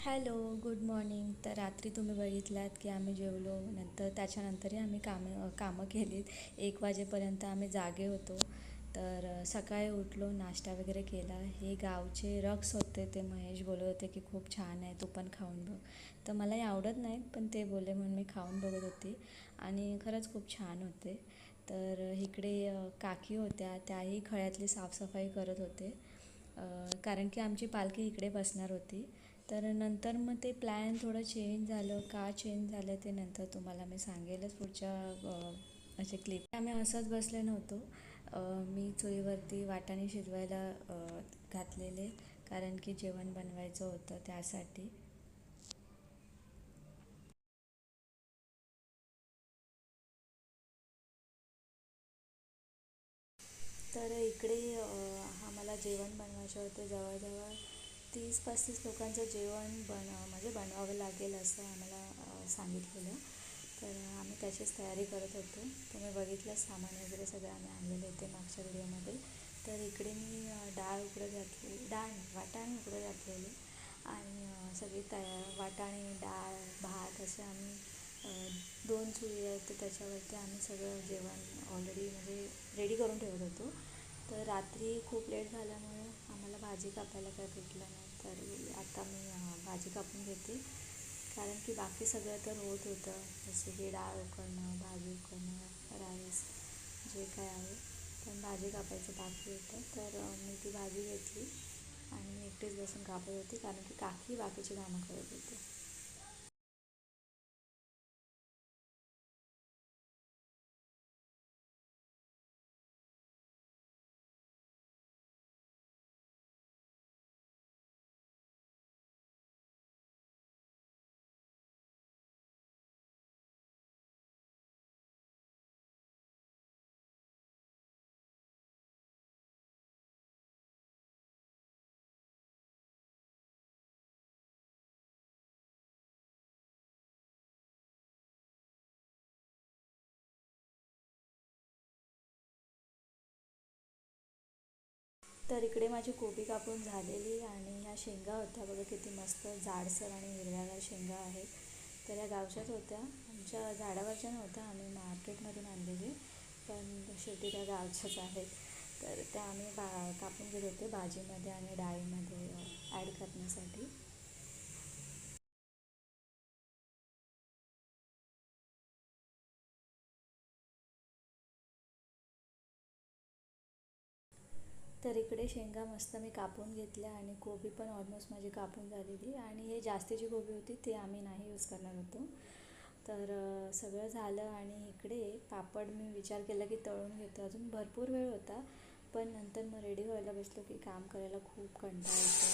Hello, good morning. तर रात्री तुम्ही बघितलात की आम्ही जेवलो. त्याच्यानंतरही आम्ही कामं केलीत. 1 वाजेपर्यंत आम्ही जागे होतो. तर सकाळी उठलो, नाश्ता वगैरे केला. हे गावचे रक्स होते, ते महेश बोलत होते की खूप छान आहे, तू पण खाऊन बघ. तर मलाही आवडत नाहीत, पण ते बोलले म्हणून मी खाऊन बघत होती आणि खरंच खूप छान होते. तर इकडे काकी होत्या, त्याही खळ्यातली साफसफाई करत होते. कारण की आमची पालखी इकडे बसणार होती. तर नंतर मग ते प्लॅन थोडं चेंज झालं. का चेंज झालं ते नंतर तुम्हाला मी सांगेलच पुढच्या असे क्लिप. आम्ही असंच बसले नव्हतो. मी चुलीवरती वाटाणे शिजवायला घातलेले, कारण की जेवण बनवायचं होतं त्यासाठी. तर इकडे आम्हाला जेवण बनवायचे होते. जवळजवळ 30-35 लोकांचं जेवण म्हणजे बनवावं लागेल असं आम्हाला सांगितलेलं. तर आम्ही त्याचीच तयारी करत होतो. तुम्ही बघितलं सामान वगैरे सगळं आम्ही आणलेले होते मागच्या व्हिडिओमध्ये. तर इकडे मी डाळ उकडत घातली, डाळ नाही, वाटाणे उकडत घातलेले आणि सगळी वाटाणे, डाळ, भात असे आम्ही 2 चुली आहेत, तर त्याच्यावरती आम्ही सगळं जेवण ऑलरेडी म्हणजे रेडी करून ठेवत होतो. तर रात्री खूप लेट झाल्यामुळे आम्हाला भाजी कापायला काय भेटलं नाही. तर आता मी भाजी कापून घेते, कारण की बाकी सगळं तर होत होतं, जसे की डाळ उकळणं, भाजी उकळणं, राईस, जे काय आहे. पण भाजी कापायचं बाकी होतं. तर मी ती भाजी घेतली आणि मी एकटीच बसून कापत होती, कारण की काकी बाकीची कामं करत होती. तर इकडे माझी कोबी कापून झालेली आणि ह्या शेंगा होत्या बघा, किती मस्त जाडसर आणि हिरव्यागार शेंगा आहेत. तर या गावच्याच होत्या, आमच्या झाडावरच्या नव्हत्या, आम्ही मार्केटमधून आणलेले, पण शेवटी त्या गावच्याच आहेत. तर त्या आम्ही कापून घेत होते भाजीमध्ये आणि डाळीमध्ये ॲड करण्यासाठी. तर इकडे शेंगा मस्त मी कापून घेतल्या आणि कोबी पण ऑलमोस्ट माझी कापून झालेली, आणि हे जास्तीची कोबी होती, ते आम्ही नाही यूज करणार होतो. तर सगळं झालं आणि इकडे पापड मी विचार केला की तळून घेतो. अजून भरपूर वेळ होता, पण नंतर मग रेडी व्हायला बसलो की काम करायला खूप कंटाळा येतो.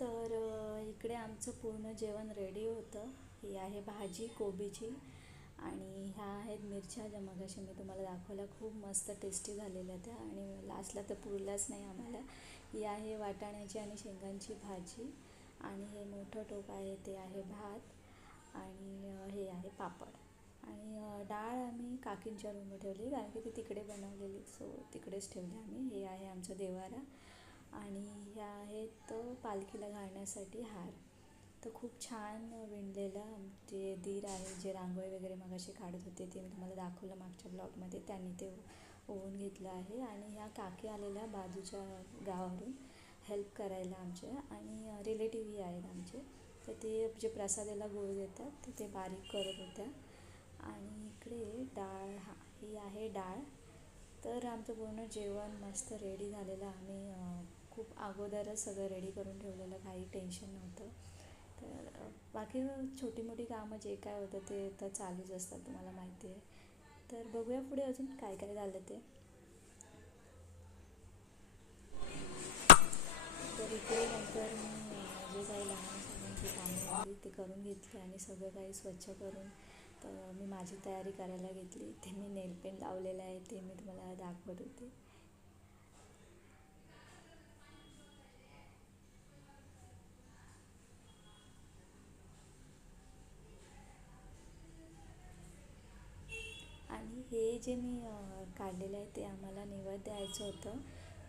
तर इकडे आमचं पूर्ण जेवण रेडी होतं. ही आहे भाजी कोबीची, आणि ह्या आहेत मिरच्या, ज्या मगाशी मी तुम्हाला दाखवल्या, खूप मस्त टेस्टी झालेल्या त्या, आणि लास्टला तर पुरल्याच नाही आम्हाला. ही आहे वाटाण्याची आणि शेंगांची भाजी, आणि हे मोठं टोप आहे ते आहे भात, आणि हे आहे पापड. आणि डाळ आम्ही काकींच्या रूमवर ठेवली, कारण की ती तिकडे बनवलेली, सो तिकडेच ठेवली आम्ही. हे आहे आमचं देवारा, आणि ह्या आहेत पालखीला घालण्यासाठी हार. तर खूप छान विणलेलं. जे दीर आहे, जे रांगोळी वगैरे मगाशी काढत होते, ते मी तुम्हाला दाखवलं मागच्या ब्लॉगमध्ये, त्यांनी ते ओवून घेतलं आहे. आणि ह्या काकी आलेल्या बाजूच्या गावावरून हेल्प करायला आमच्या, आणि रिलेटिव्हही आहेत आमचे. तर ते जे प्रसादाला गुळ देतात ते बारीक करत होत्या. आणि इकडे डाळ, ही आहे डाळ. तर आमचं पूर्ण जेवण मस्त रेडी झालेलं. आम्ही खूप अगोदरच सगळं रेडी करून ठेवलेलं, काही टेन्शन नव्हतं. तर बाकी छोटी मोठी कामं जे काय होतं ते तर चालूच असतात, तुम्हाला माहिती आहे. तर बघूया पुढे अजून काय काय झालं ते. तर इकडे नंतर मी जे काही लहान सणांची कामं होती ते करून घेतली, आणि सगळं काही स्वच्छ करून तर मी माझी तयारी करायला घेतली. ते मी नेलपेंट लावलेलं आहे, ते मी तुम्हाला दाखवत होते. हे जे मी काढलेलं आहे ते आम्हाला नैवेद्य द्यायचं होतं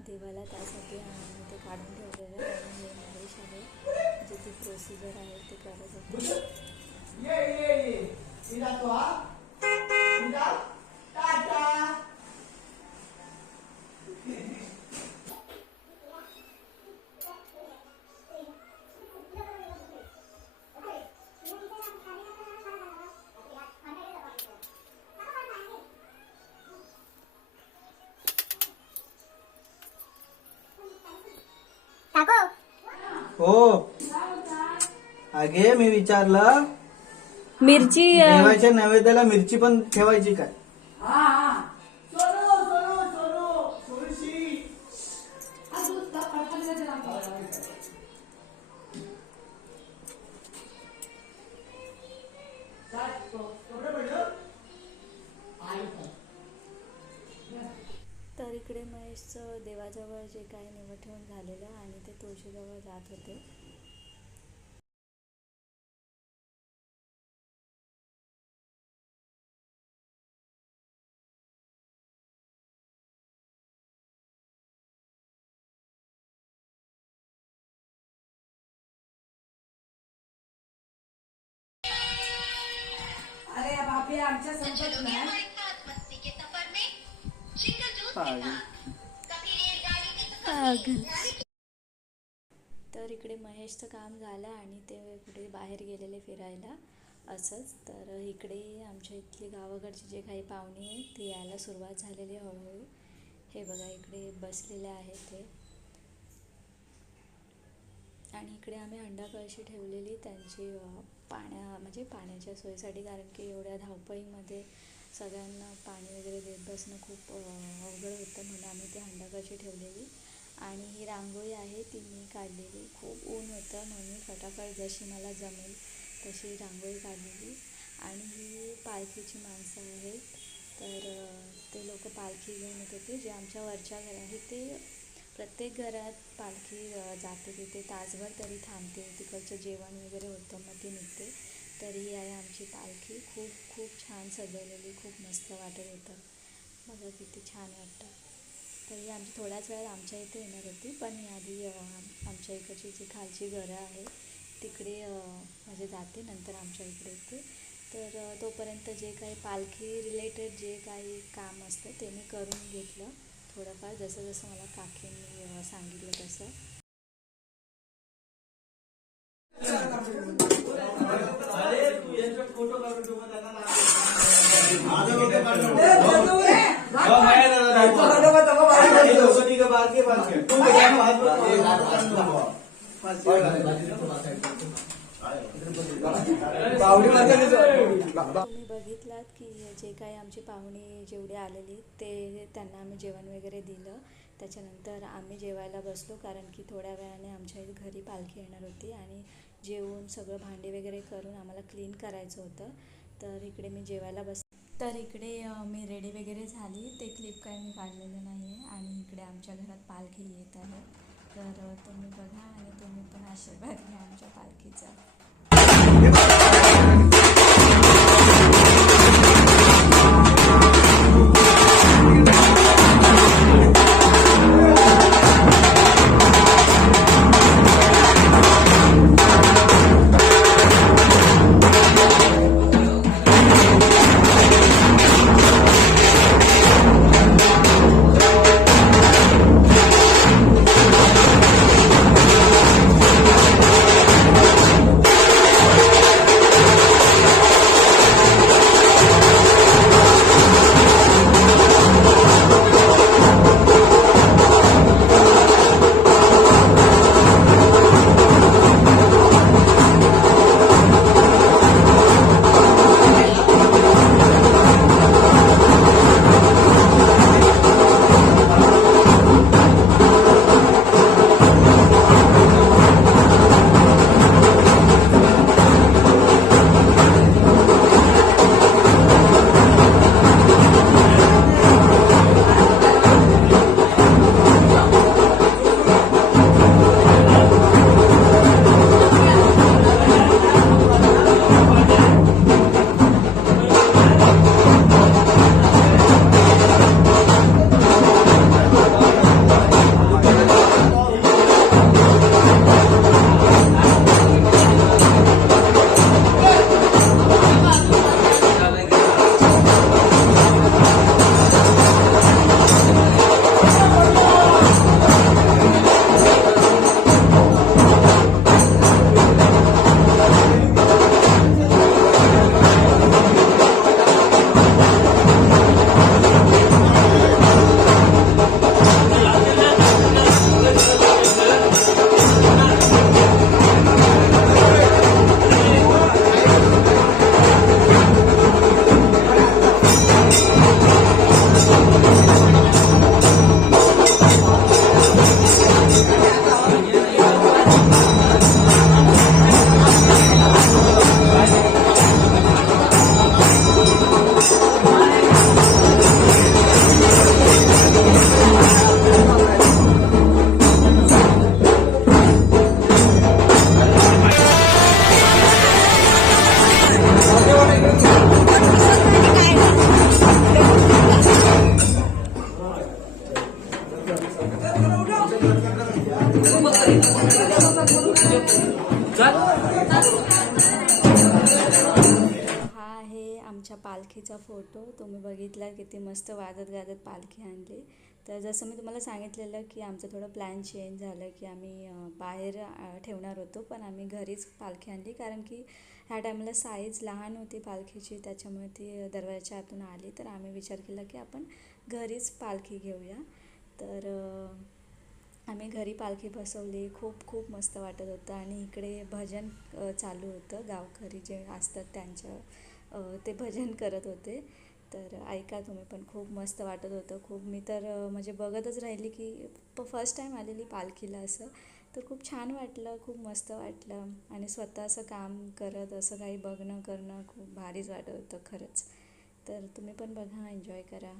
देवाला, त्यासाठी आम्ही ते काढून ठेवलेलं आहे. आणि हे महेश आहे जे ती प्रोसिजर आहे ते करत होते. हो अगे मी विचारलं मिरची देवाच्या नैवेद्याला मिरची पण ठेवायची काय? तर इकडे महेशचं देवाजवळ जे काही निवड ठेवून झालेलं आणि ते तुळशीजवळ जात होते. अरे बाप रे आमच्या संपत नाही. तर इकडे महेशचं काम झालं आणि ते कुठे बाहेर गेलेले फिरायला असंच. तर इकडे आमच्या इथली गावाकडची जे काही पाहुणे आहेत ती यायला सुरुवात झालेली आहे हळूहळू. हे बघा इकडे बसलेले आहेत ते. आणि इकडे आम्ही हंडा कळशी ठेवलेली त्यांची पाण्याच्या सोयीसाठी, कारण की एवढ्या धावपळीमध्ये सगळ्यांना पाणी वगैरे देत बसणं खूप अवघड होतं, म्हणून आम्ही ती हंडा कळशी ठेवलेली. आणि ही रांगोळी आहे ती मी काढलेली. खूप ऊन होतं म्हणून मी फटाफट जशी मला जमेल तशी रांगोळी काढलेली. आणि ही पालखीची माणसं आहेत, तर ते लोक पालखी घेऊन येत होते. जे आमच्या वरच्या घर आहे ते प्रत्येक घरात पालखी जाते, तिथे तासभर तरी थांबते, तिकडचं जेवण वगैरे होतं, मग ती निघते. तर ही आहे आमची पालखी. खूप खूप छान सजवलेली, खूप मस्त वाटत होतं. बघा किती छान वाटतं. तर ही आमची थोड्याच वेळात आमच्या इथे येणार होती, पण ही आधी आमच्या इकडची जी खालची घरं आहे तिकडे म्हणजे जाते, नंतर आमच्या इकडे येते. तर तोपर्यंत जे काही पालखी रिलेटेड जे काही काम असतं ते मी करून घेतलं थोडंफार, जसं जसं मला काकींनी सांगितलं तसं. तुम्ही बघितलात की जे काही आमची पाहुणे जेवढे आलेली ते त्यांना आम्ही जेवण वगैरे दिलं. त्याच्यानंतर आम्ही जेवायला बसलो, कारण की थोड्या वेळाने आमच्या घरी पालखी येणार होती आणि जेवून सगळं भांडे वगैरे करून आम्हाला क्लीन करायचं होतं. तर इकडे मी जेवायला तर इकडे मी रेडी वगैरे झाली. ते क्लिप काही मी काढलेलं नाही आहे. आणि इकडे आमच्या घरात पालखी येत आहे, तर तुम्ही बघा आणि तुम्ही पण आशीर्वाद घ्या आमच्या पालखीचा. हा आहे आमच्या पालखीचा फोटो. तुम्ही बघितला किती मस्त वाजत गाजत पालखी आणली. तर जसं मी तुम्हाला सांगितलेलं की आमचं थोडं प्लॅन चेंज झालं की आम्ही बाहेर ठेवणार होतो, पण आम्ही घरीच पालखी आणली. कारण की ह्या टायमाला साईज लहान होती पालखीची, त्याच्यामुळे ती दरवाजाच्या आतून आली. तर आम्ही विचार केला की आपण घरीच पालखी घेऊया. तर आम्ही घरी पालखी बसवली. खूप खूप मस्त वाटत होतं. आणि इकडे भजन चालू होतं. गावकरी जे असतात त्यांच्या ते भजन करत होते. तर ऐका तुम्ही पण, खूप मस्त वाटत होतं. खूप मी तर म्हणजे बघतच राहिली की फर्स्ट टाईम आलेली पालखीला असं. तर खूप छान वाटलं, खूप मस्त वाटलं. आणि स्वतः असं काम करत असं काही बघणं करणं खूप भारीच वाटत होतं खरंच. तर तुम्ही पण बघा, एन्जॉय करा.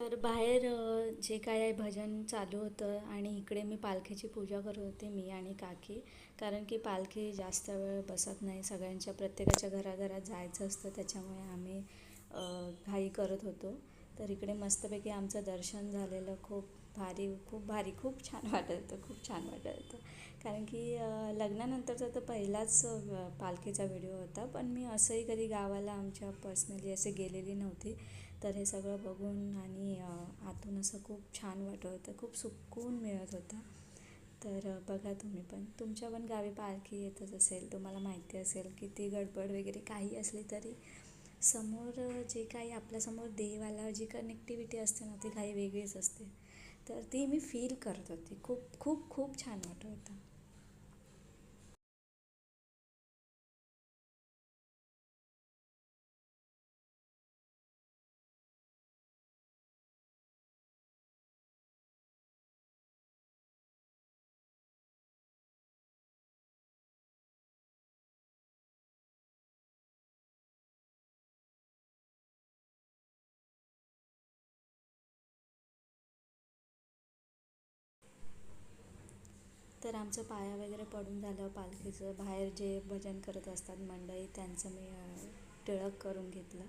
तर बाहेर जे काय आहे भजन चालू होतं आणि इकडे मी पालखीची पूजा करत होते, मी आणि काकी. कारण की पालखी जास्त वेळ बसत नाही, सगळ्यांच्या प्रत्येकाच्या घराघरात जायचं असतं, त्याच्यामुळे आम्ही घाई करत होतो. तर इकडे मस्तपैकी आमचं दर्शन झालेलं. खूप भारी, खूप भारी, खूप छान वाटत होतं, खूप छान वाटत होतं. कारण की लग्नानंतरचा तर पहिलाच पालखीचा व्हिडिओ होता, पण मी असंही कधी गावाला आमच्या पर्सनली असे गेलेली नव्हती. तर हे सगळं बघून आणि आतून असं खूप छान वाटत होतं, खूप सुकून मिळत होता. तर बघा तुम्ही पण, तुमच्या पण गावी पालखी येतच असेल, तुम्हाला माहिती असेल किती गडबड वगैरे काही असली तरी समोर जे काही आपल्यासमोर देव आला, जी कनेक्टिव्हिटी असते ना, ती काही वेगळीच असते. तर ती मी फील करत होती. खूप खूप खूप छान वाटत होतं. तर आमचं पाया वगैरे पडून झालं पालखीचं. बाहेर जे भजन करत असतात मंडळी त्यांचं मी टिळक करून घेतलं.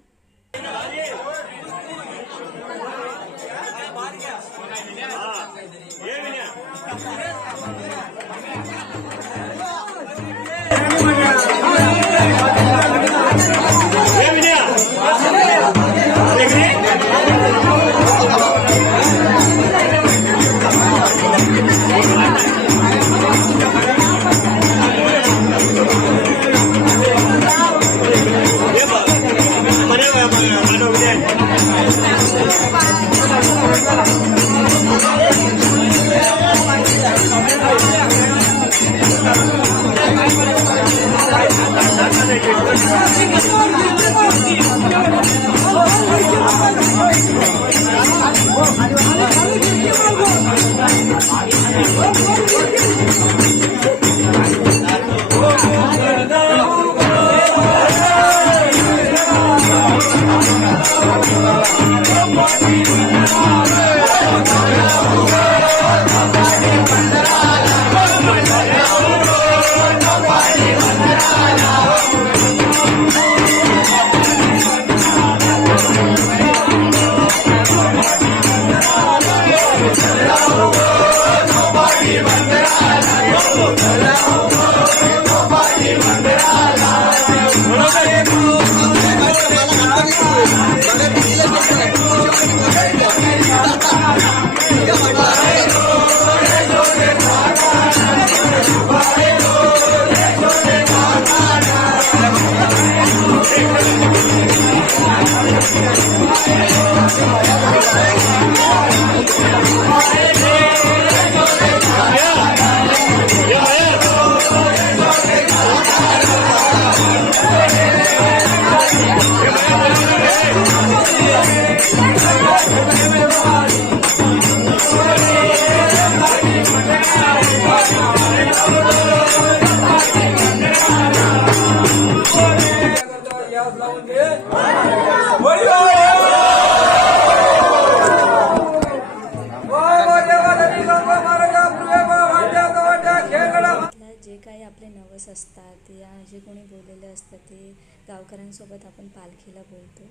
जे काही आपले नवस असतात या जे कोणी बोललेले असतात ते गावकऱ्यांसोबत आपण पालखीला बोलतो.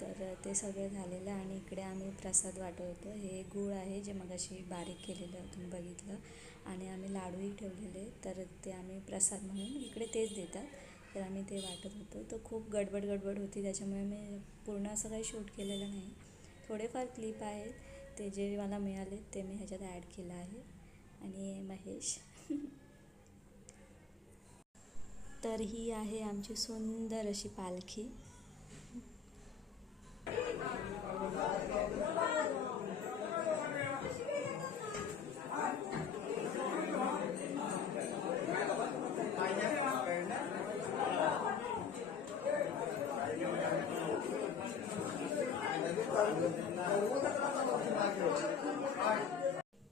तर ते सगळं झालेलं आणि इकडे आम्ही प्रसाद वाटत होतो. हे गूळ आहे जे मगाशी बारीक केलेलं तुम्ही बघितलं आणि आम्ही लाडूही ठेवलेले. तर ते आम्ही प्रसाद म्हणून इकडे तेच देतात. तर आम्ही ते वाटत होतो. तर खूप गडबड होती त्याच्यामुळे मी पूर्ण असं काही शूट केलेलं नाही. थोडेफार क्लिप आहेत ते जे मला मिळाले ते मी ह्याच्यात ॲड केलं आहे. आणि महेश तर ही आहे आमची सुंदर अशी पालखी.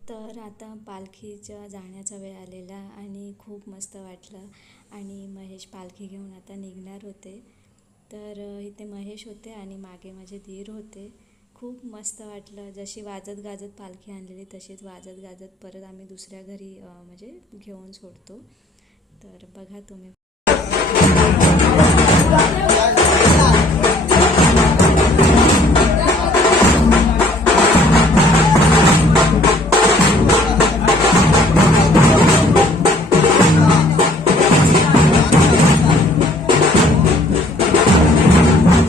तर आता पालखीच्या जाण्याचा वेळ आलेला आणि खूप मस्त वाटलं आणि महेश पालखी घेऊन आता निघणार होते. तर इथे महेश होते आणि मागे माझे दीर होते. खूप मस्त वाटलं. जशी वाजत गाजत पालखी आणलेली तशीच वाजत गाजत परत आम्ही दुसऱ्या घरी म्हणजे घेऊन सोडतो. तर बघा तुम्ही